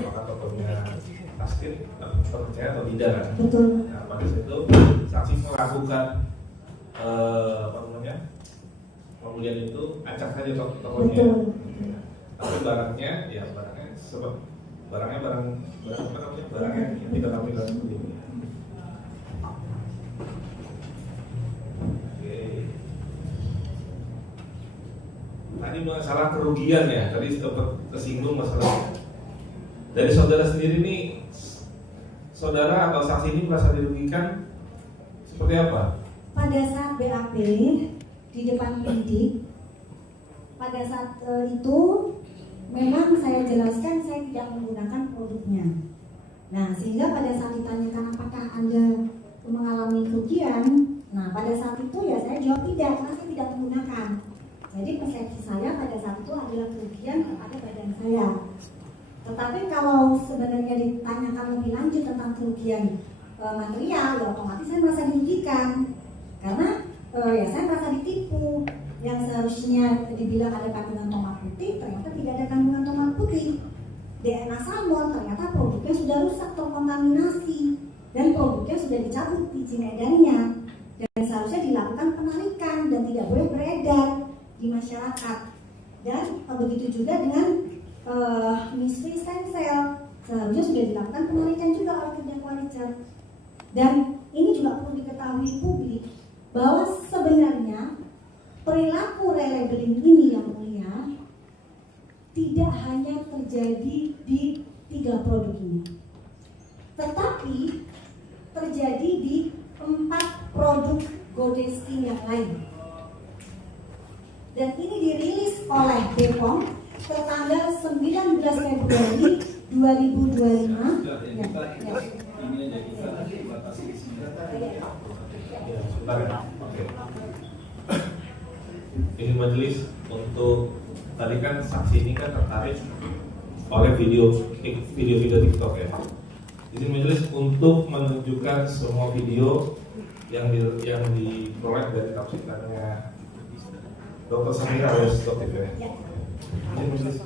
apakah tokonya taslim terpercaya atau tidak kan? Betul. Nah, pada saat itu saksi melakukan pembelian itu acak saja tokonya. Betul. Tapi barangnya sebab barang apa namanya? Barangnya yang diketahui dalam video ini. Tadi masalah kerugian ya, tadi sempat kesinggung masalahnya. Dari saudara sendiri nih, saudara atau saksi ini merasa dirugikan seperti apa? Pada saat BAP di depan penyidik, pada saat itu memang saya jelaskan saya tidak menggunakan produknya. Nah, sehingga pada saat ditanyakan apakah Anda mengalami kerugian, nah pada saat itu ya saya jawab tidak, karena saya tidak menggunakan. Jadi persepsi saya pada saat itu adalah kerugian pada badan saya. Tetapi kalau sebenarnya ditanyakan lebih lanjut tentang kerugian material, ya otomatis saya merasa dirugikan. Karena ya saya merasa ditipu. Yang seharusnya dibilang ada kandungan tomat putih, ternyata tidak ada kandungan tomat putih. DNA salmon, ternyata produknya sudah rusak, terkontaminasi. Dan produknya sudah dicabut izin edarnya. Dan seharusnya dilakukan penarikan dan tidak boleh beredar di masyarakat. Dan begitu juga dengan mystery stem cell, seharusnya sudah dilakukan penarikan juga oleh terdakwa Richard. Dan ini juga perlu diketahui publik bahwa sebenarnya perilaku relabeling ini yang mulia tidak hanya terjadi di 3 produk ini, tetapi terjadi di 4 produk Godeskin yang lain. Dan ini dirilis oleh BPOM tertanggal 19 Februari 2025. Ini majelis untuk tadi kan saksi ini kan tertarik oleh video TikTok ya. Ini majelis untuk menunjukkan semua video yang diperoleh dari tafsirannya Dr. Samira alias Dr. TV. Ini majelis.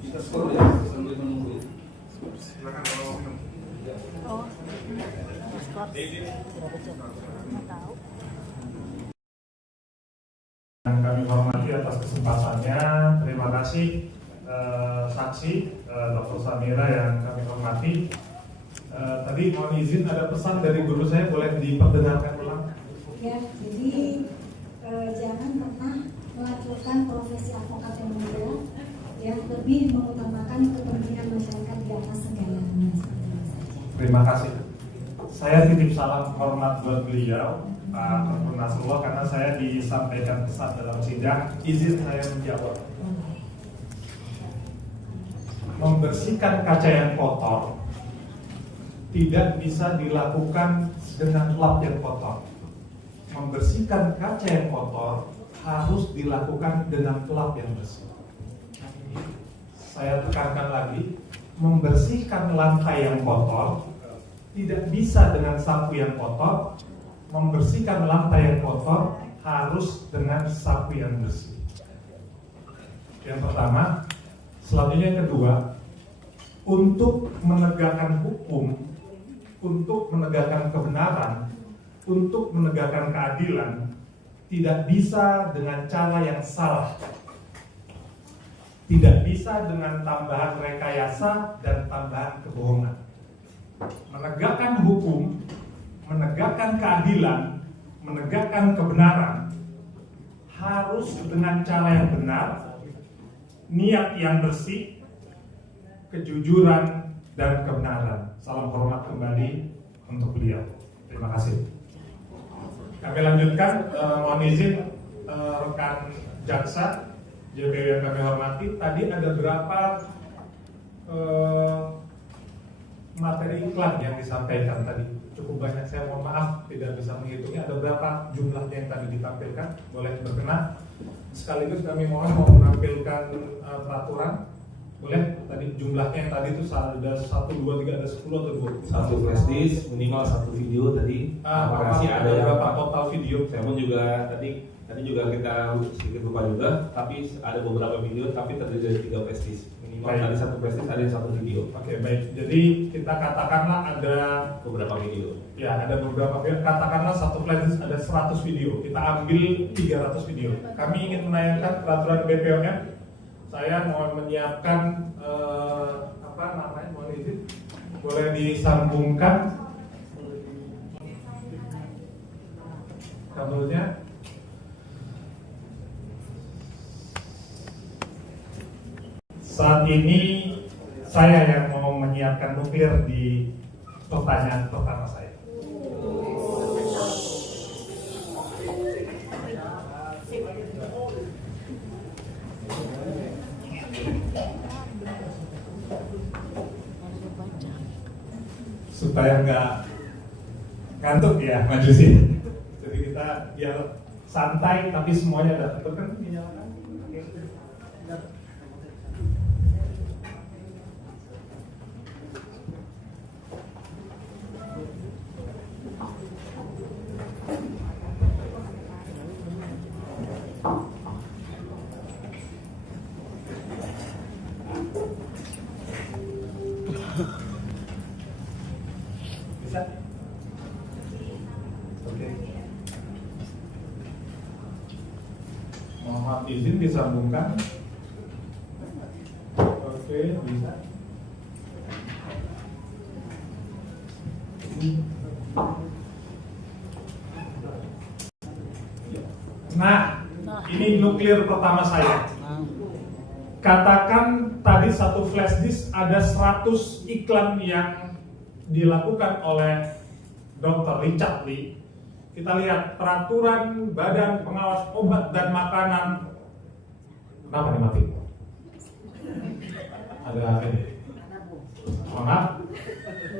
Kita skor ya sambil menunggu. Silakan kalau minum. Oh, skor. Tahu. Yang kami hormati atas kesempatannya, terima kasih saksi Dr. Samira yang kami hormati. Tadi mohon izin ada pesan dari guru saya, boleh diperdengarkan ulang? Ya, jadi jangan pernah melakukan profesi advokat yang mulia, ya, lebih mengutamakan kepentingan masyarakat di atas segalanya. Terima kasih. Saya titip salam hormat buat beliau, Pak Dr. Nasrullah, karena saya disampaikan pesan dalam sidang. Izin saya menjawab. Membersihkan kaca yang kotor tidak bisa dilakukan dengan lap yang kotor. Membersihkan kaca yang kotor harus dilakukan dengan lap yang bersih. Saya tekankan lagi, membersihkan lantai yang kotor tidak bisa dengan sapu yang kotor. Membersihkan lantai yang kotor harus dengan sapu yang bersih. Yang pertama. Selanjutnya yang kedua, untuk menegakkan hukum, untuk menegakkan kebenaran, untuk menegakkan keadilan, tidak bisa dengan cara yang salah. Tidak bisa dengan tambahan rekayasa dan tambahan kebohongan. Menegakkan hukum, menegakkan keadilan, menegakkan kebenaran harus dengan cara yang benar, niat yang bersih, kejujuran dan kebenaran. Salam hormat kembali untuk beliau. Terima kasih. Kami lanjutkan, mohon izin rekan jaksa JPW yang kami hormati. Tadi ada berapa materi iklan yang disampaikan tadi? Cukup banyak, saya mohon maaf tidak bisa menghitungnya. Ada berapa jumlahnya yang tadi ditampilkan? Boleh berkenan. Sekaligus kami mau menampilkan peraturan Boleh tadi jumlahnya yang tadi itu ada 1, 2, 3, ada 10 atau 20? Satu flash disk, minimal satu video tadi. Apakah sih ada yang berapa total video? Saya pun juga tadi juga kita sedikit lupa juga, tapi ada beberapa video tapi terdiri dari 3 flash disk. Minimal Baik. tadi satu flash disk, ada yang satu video. Oke, baik. Jadi kita katakanlah ada Beberapa video. ya ada beberapa video. Katakanlah satu flash disk ada 100 video. Kita ambil 300 video. Kami ingin menayangkan peraturan BPOM. Saya mau menyiapkan apa namanya? Mohon izin. Boleh disambungkan kabelnya. Saat ini saya yang mau menyiapkan nuklir di pertanyaan pertama saya. Supaya nggak ngantuk ya majusin. Jadi kita biar santai tapi semuanya ada. Betul kan? Dinyalakan. Bisa? Oke. Mohon izin disambungkan. Oke, bisa. Nah, ini nuklir pertama saya. Katakan tadi satu flash disk ada 100 iklan yang dilakukan oleh Dr. Richard Lee. Kita lihat peraturan Badan Pengawas Obat dan Makanan. Kenapa nih mati? Ada ini. Maaf,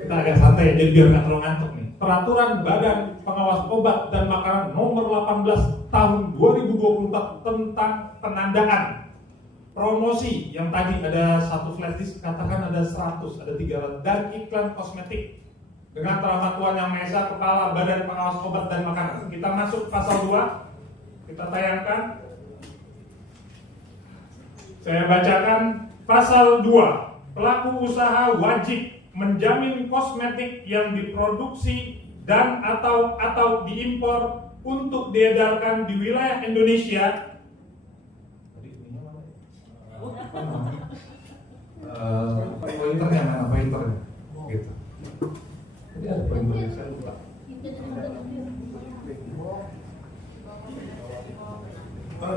kita agak santai jadi biar nggak terlalu ngantuk nih. Peraturan Badan Pengawas Obat dan Makanan nomor 18 tahun 2024 tentang penandaan promosi yang tadi ada satu flash disk, katakan ada 100, ada 300, dan iklan kosmetik dengan Rahmat Tuhan Yang Maha Esa, Kepala Badan Pengawas Obat dan Makanan. Kita masuk pasal 2, kita tayangkan. Saya bacakan pasal 2. Pelaku usaha wajib menjamin kosmetik yang diproduksi dan atau diimpor untuk diedarkan di wilayah Indonesia. Pointernya mana pointernya? Gitu. Jadi ada pointernya, saya lupa. Oh,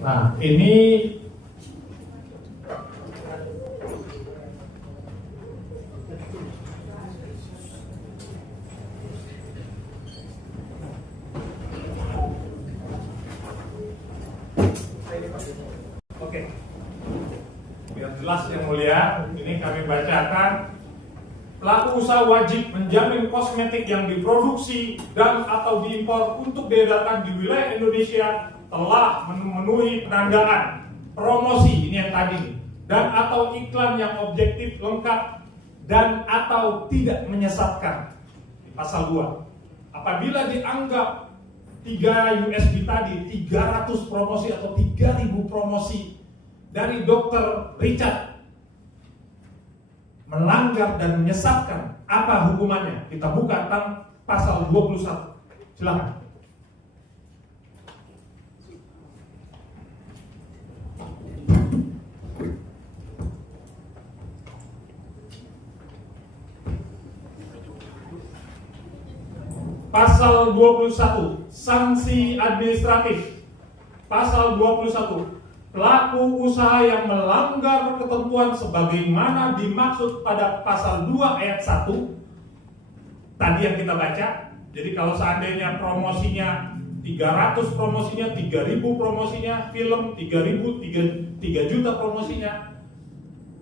nah, ini oke. Biar jelas yang mulia, ini kami bacakan. Pelaku usaha wajib menjamin kosmetik yang diproduksi dan atau diimpor untuk diedarkan di wilayah Indonesia telah memenuhi penandaan, promosi, ini yang tadi, dan atau iklan yang objektif, lengkap, dan atau tidak menyesatkan. Pasal 2. Apabila dianggap 3 USB tadi, 300 promosi atau 3000 promosi dari Dr. Richard melanggar dan menyesatkan, apa hukumannya? Kita buka pasal 21. Silakan. Pasal 21, sanksi administratif. Pasal 21, pelaku usaha yang melanggar ketentuan sebagaimana dimaksud pada pasal 2 ayat 1 tadi yang kita baca. Jadi kalau seandainya promosinya 300 promosinya, 3000 promosinya, film 3000, 3 juta promosinya,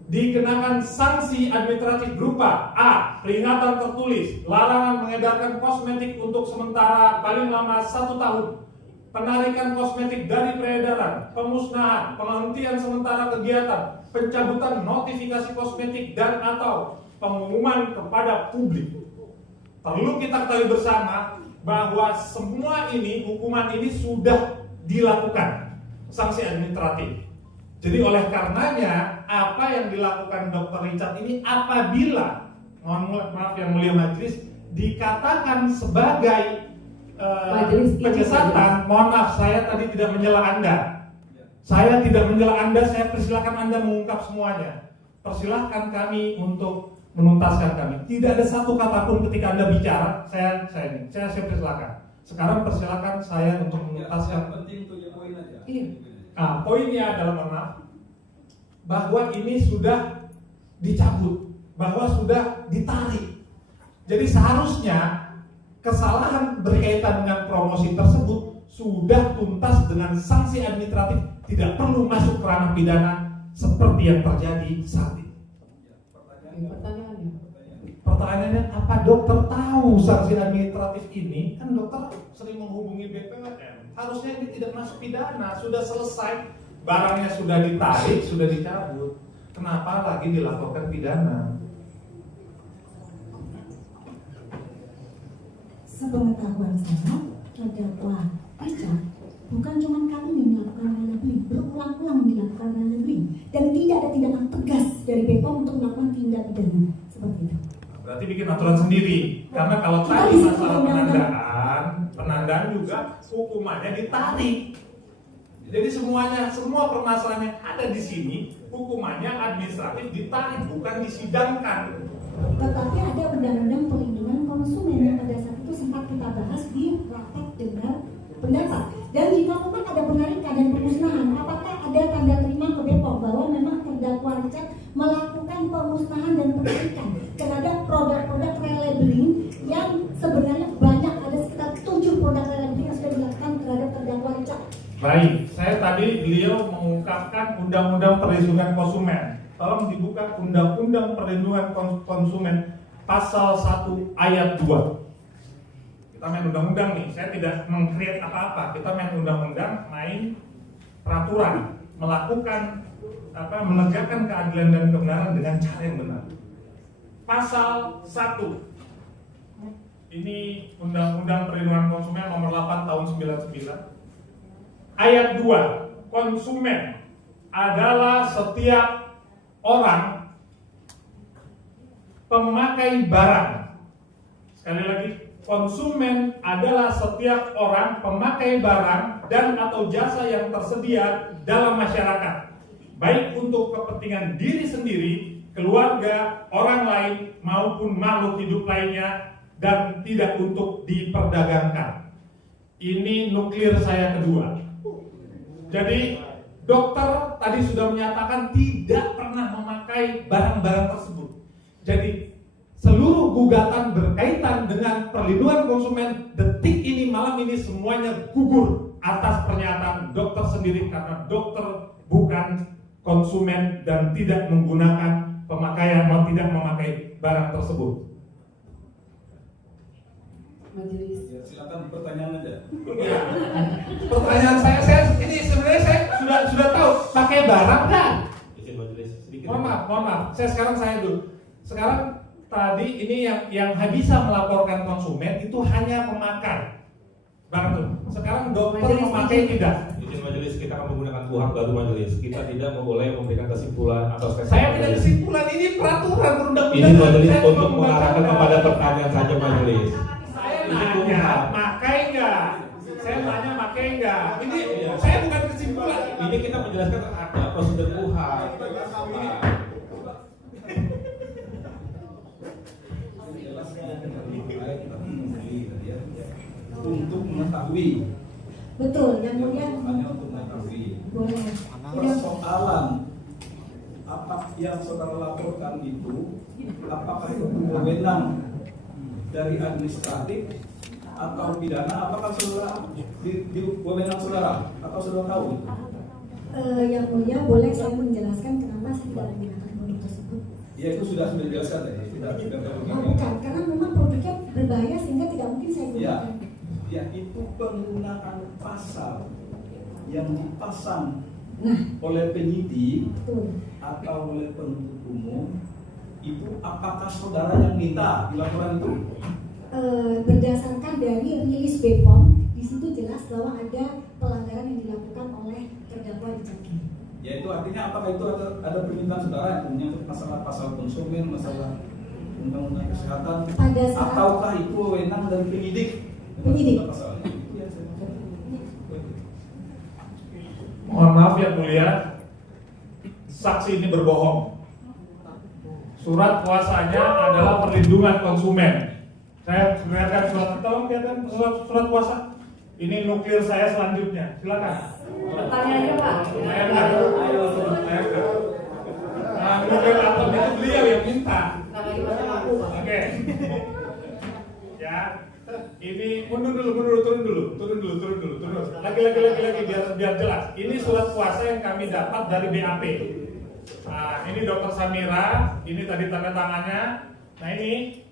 dikenakan sanksi administratif berupa A. Peringatan tertulis, larangan mengedarkan kosmetik untuk sementara paling lama 1 tahun. penarikan kosmetik dari peredaran, pemusnahan, penghentian sementara kegiatan, pencabutan notifikasi kosmetik dan atau pengumuman kepada publik. Perlu kita ketahui bersama bahwa semua ini, hukuman ini sudah dilakukan, sanksi administratif. Jadi oleh karenanya, apa yang dilakukan Dr. Richard ini apabila, maaf yang mulia majelis, dikatakan sebagai penyesatan, mohon maaf, saya tadi tidak menyela Anda. Saya tidak menyela Anda, saya persilahkan Anda mengungkap semuanya. Persilahkan kami untuk menuntaskan kami. Tidak ada satu kata pun ketika Anda bicara, saya persilahkan. Sekarang persilahkan saya untuk menuntaskan. Yang penting itu poin aja. Nah, poinnya adalah, mohon maaf, bahwa ini sudah dicabut, bahwa sudah ditarik. Jadi seharusnya kesalahan berkaitan dengan promosi tersebut sudah tuntas dengan sanksi administratif, tidak perlu masuk ke ranah pidana seperti yang terjadi saat ini. Pertanyaannya, apa dokter tahu sanksi administratif ini? Kan dokter sering menghubungi BPOM. Harusnya ini tidak masuk pidana, sudah selesai, barangnya sudah ditarik, sudah dicabut. Kenapa lagi dilaporkan pidana? Sepengetahuan saya, terdakwa Richard bukan cuma kali ini melakukan labeling, berulang-ulang dilakukan labeling, dan tidak ada tindakan tegas dari BPOM untuk melakukan tindak pidana seperti itu. Berarti bikin aturan sendiri, karena kalau tadi masalah penandaan juga hukumannya ditarik. Jadi semua permasalahannya ada di sini, hukumannya administratif ditarik, bukan disidangkan. Tetapi ada undang-undang perlindungan konsumen yang pada saat itu sempat kita bahas di rapat dengar pendapat. Dan jika memang ada penarikan dan pemusnahan, apakah ada tanda terima ke BPOM bahwa memang terdakwa Richard melakukan pemusnahan dan penarikan terhadap produk-produk relabeling yang sebenarnya banyak, ada sekitar 7 produk relabeling yang sudah dilakukan terhadap terdakwa Richard. Baik, saya tadi beliau mengungkapkan Undang-Undang Perlindungan Konsumen. Tolong dibuka Undang-Undang Perlindungan Konsumen pasal 1 ayat 2. Kita main undang-undang nih, saya tidak meng-create apa-apa. Kita main undang-undang, main peraturan, melakukan menegakkan keadilan dan kebenaran dengan cara yang benar. Pasal 1. Ini Undang-Undang Perlindungan Konsumen nomor 8 tahun 99. Ayat 2. Konsumen adalah setiap orang pemakai barang. Sekali lagi, konsumen adalah setiap orang pemakai barang dan atau jasa yang tersedia dalam masyarakat, baik untuk kepentingan diri sendiri, keluarga, orang lain maupun makhluk hidup lainnya, dan tidak untuk diperdagangkan. Ini nuklir saya kedua. Jadi dokter tadi sudah menyatakan tidak pernah memakai barang-barang tersebut. Jadi seluruh gugatan berkaitan dengan perlindungan konsumen detik ini, malam ini, semuanya gugur atas pernyataan dokter sendiri, karena dokter bukan konsumen dan tidak menggunakan pemakaian atau tidak memakai barang tersebut. Majelis. Ya, silakan pertanyaan aja. Ya. Pertanyaan saya ini sebenarnya saya sudah tahu pakai barang kan? Izin majelis sedikit. Mohon maaf. Saya dulu. Sekarang tadi ini yang bisa melaporkan konsumen itu hanya pemakai barang itu. Sekarang dokter memakai tidak. Izin majelis, kita akan menggunakan kuhap baru majelis. Kita tidak boleh memberikan kesimpulan atau Saya tidak kesimpulan, ini peraturan perundang-undangan. Izin majelis Saya untuk cuma mengarahkan membacakan. kepada pertanyaan saja majelis. Saya Ini nanya, kuhap. pakai enggak? Saya tanya pakai enggak? Ini saya bukan kesimpulan. Ini kita menjelaskan ada prosedur kuhap. Untuk mengetahui, Betul, yang mulia hanya untuk mengetahui boleh. persoalan apa yang saudara laporkan itu, apakah itu wewenang dari administratif atau pidana? Apakah saudara di wewenang saudara atau saudara tahu? Yang mulia boleh saya menjelaskan kenapa saya tidak menggunakan produk tersebut. Ya, itu sudah dijelaskan ya. Tidak Oh bukan, karena memang produknya berbahaya sehingga tidak mungkin saya Ya. gunakan. Ya, itu penggunaan pasal yang dipasang Nah, oleh penyidik betul. atau oleh penuntut umum itu apakah saudara yang minta di laporan itu? Berdasarkan dari rilis BPOM, di situ jelas bahwa ada pelanggaran yang dilakukan oleh terdakwa Dijaki. Ya, itu artinya apakah itu ada permintaan saudara yang menyangkut masalah pasal konsumen, masalah undang-undang kesehatan, Pada saat ataukah itu wewenang dari penyidik? Penyidik. Pasalnya. Itu yang saya maksud. Mohon maaf yang mulia, saksi ini berbohong. Surat kuasanya adalah perlindungan konsumen. Saya perlihatkan surat, tolong lihatkan surat kuasa. Ini nuklir saya selanjutnya. Silakan. Pertanyaannya Pak. Nuklir atom itu beliau yang minta. Oke. Ya. Ini turun dulu. Lagi biar jelas. Ini surat kuasa yang kami dapat dari BAP. Nah, ini Dr. Samira, ini tadi tanda tangannya. Nah, ini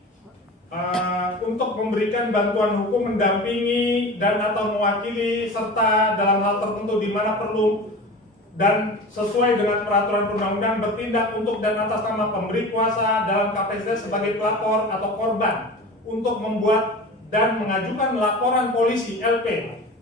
untuk memberikan bantuan hukum, mendampingi dan atau mewakili serta dalam hal tertentu di mana perlu dan sesuai dengan peraturan perundang-undangan bertindak untuk dan atas nama pemberi kuasa dalam kapasitas sebagai pelapor atau korban untuk membuat dan mengajukan laporan polisi LP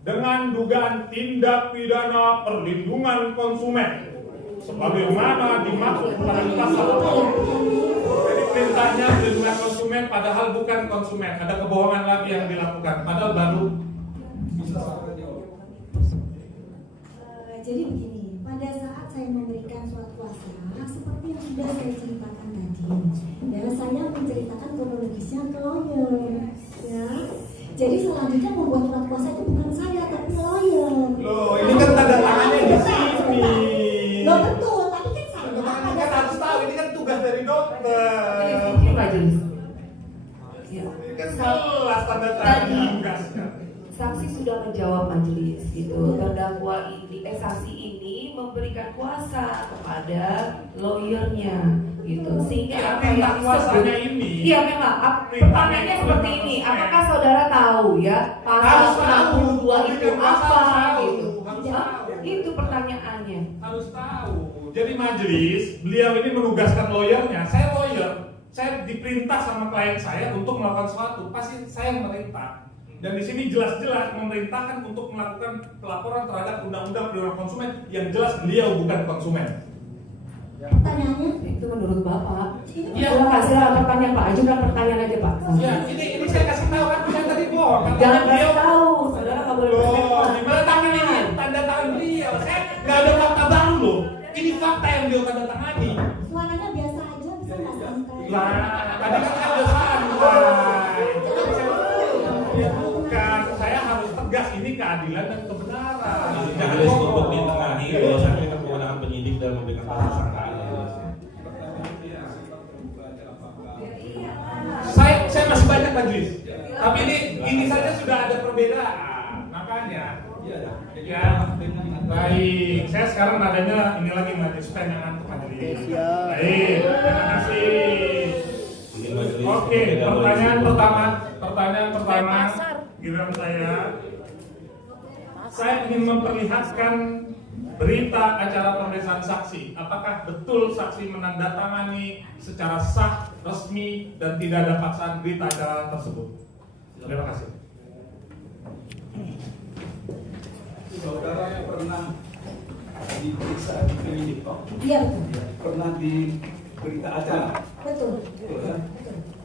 dengan dugaan tindak pidana perlindungan konsumen sebagaimana dimaksud pada pasal 4. Jadi perintahnya perlindungan konsumen padahal bukan konsumen, ada kebohongan lagi yang dilakukan padahal baru. jadi begini, pada saat saya memberikan surat kuasa, seperti yang sudah saya ceritakan tadi, ya saya menceritakan kronologisnya ke lawyer, ya. Jadi selanjutnya membuat surat kuasa itu bukan saya tapi lawyer. Loh, ini kan tanda tangannya di sini. Loh betul, tapi kan saya Tanda tangannya pada kan saat harus tahu, ini kan tugas dari dokter. Ini majelis. Ya. Ini kan jelas tanda tangan tugasnya. Saksi sudah menjawab majelis gitu. Terdakwa ini, saksi ini memberikan kuasa kepada lawyernya gitu. Sehingga Ya, apa yang kuasanya disebut ini. Iya memang. Pertanyaannya seperti ini. Apakah saudara tahu ya Harus pasal 62 tahu. itu Harus apa tahu. gitu? Harus Hah? tahu. Itu pertanyaannya. Harus tahu. Jadi majelis, beliau ini menugaskan lawyernya. Saya lawyer, saya diperintah sama klien saya untuk melakukan sesuatu. Pasti saya memerintah. Dan di sini jelas-jelas memerintahkan untuk melakukan pelaporan terhadap undang-undang perlindungan konsumen yang jelas beliau bukan konsumen. pertanyaannya, Itu menurut Bapak. Iya. Silakan pertanyaan Pak. Ajukan pertanyaan aja Pak. Ya, ini saya kasih tahu kan, saya tadi bohong. Jangan kasih tahu. Saudara nggak boleh Loh, berstatement. gimana tangan ini? Tanda tangan beliau. Saya nggak ada fakta baru loh. Ini fakta yang beliau tanda tangani. suaranya biasa aja, bisa nggak santai? Lah, tadi kan saya udah santai. Ya bukan, saya harus tegas ini keadilan dan kebenaran. Majelis untuk ditengani bahwasanya itu kewenangan penyidik dalam memberikan pasal sangkaan. Saya masih banyak majelis, tapi ini saja sudah ada perbedaan, makanya. Ya, baik. Saya sekarang nadanya ini lagi majelis pen yang ngantuk majelis. Baik, terima kasih. Oke, pertanyaan pertama, giliran saya ingin memperlihatkan berita acara pemeriksaan saksi. Apakah betul saksi menandatangani secara sah, resmi, dan tidak ada paksaan berita acara tersebut? Terima kasih. Saudara pernah diperiksa di penyidik, Iya betul. pernah di berita acara, Betul. betul kan?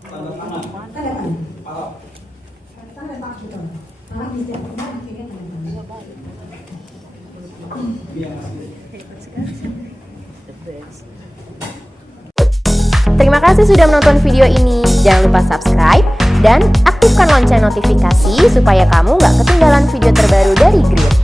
Tanda tangan, Tanda tangan. Arab. Tanda tangan Pak betul. Malah di setiap tempat dikirim tanda tangan. Ini yang asli. Terima kasih sudah menonton video ini. Jangan lupa subscribe dan aktifkan lonceng notifikasi supaya kamu nggak ketinggalan video terbaru dari Grid.